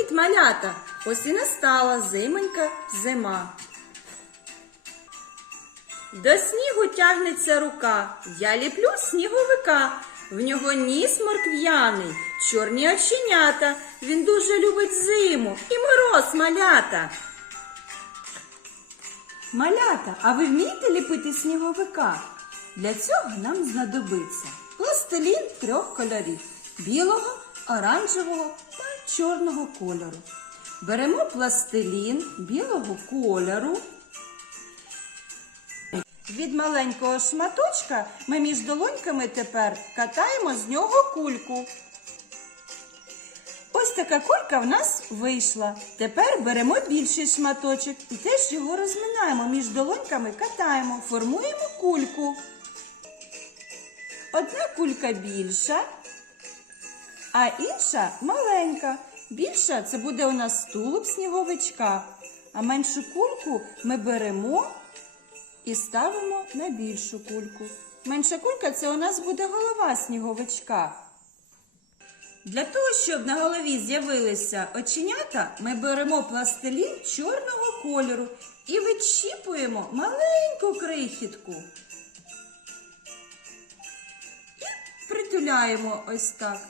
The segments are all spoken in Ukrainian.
Привіт, малята! Ось і настала зимонька зима. До снігу тягнеться рука, я ліплю сніговика. В нього ніс моркв'яний, чорні оченята. Він дуже любить зиму і мороз малята. Малята, а ви вмієте ліпити сніговика? Для цього нам знадобиться пластилін трьох кольорів білого, оранжевого чорного кольору. Беремо пластилін білого кольору. Від маленького шматочка ми між долоньками тепер катаємо з нього кульку. Ось така кулька в нас вийшла. Тепер беремо більший шматочок і теж його розминаємо між долоньками, катаємо, формуємо кульку. Одна кулька більша, а інша маленька. Більша це буде у нас тулуб сніговичка, а меншу кульку ми беремо і ставимо на більшу кульку. Менша кулька це у нас буде голова сніговичка. Для того, щоб на голові з'явилися оченята, ми беремо пластилін чорного кольору і відщіпуємо маленьку крихітку. І притуляємо ось так.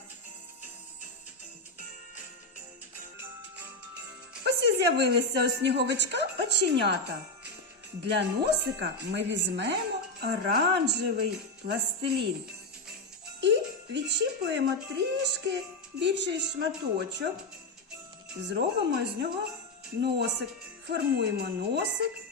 З'явилися у сніговичка оченята. Для носика ми візьмемо оранжевий пластилін і відчіпуємо трішки більший шматочок. Зробимо з нього носик. Формуємо носик.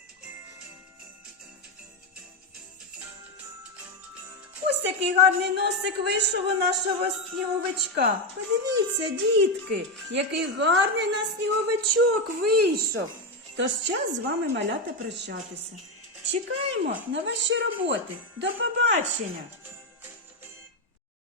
Ось який гарний носик вийшов у нашого сніговичка. Подивіться, дітки, який гарний на сніговичок вийшов. Тож час з вами маляти прощатися. Чекаємо на ваші роботи. До побачення!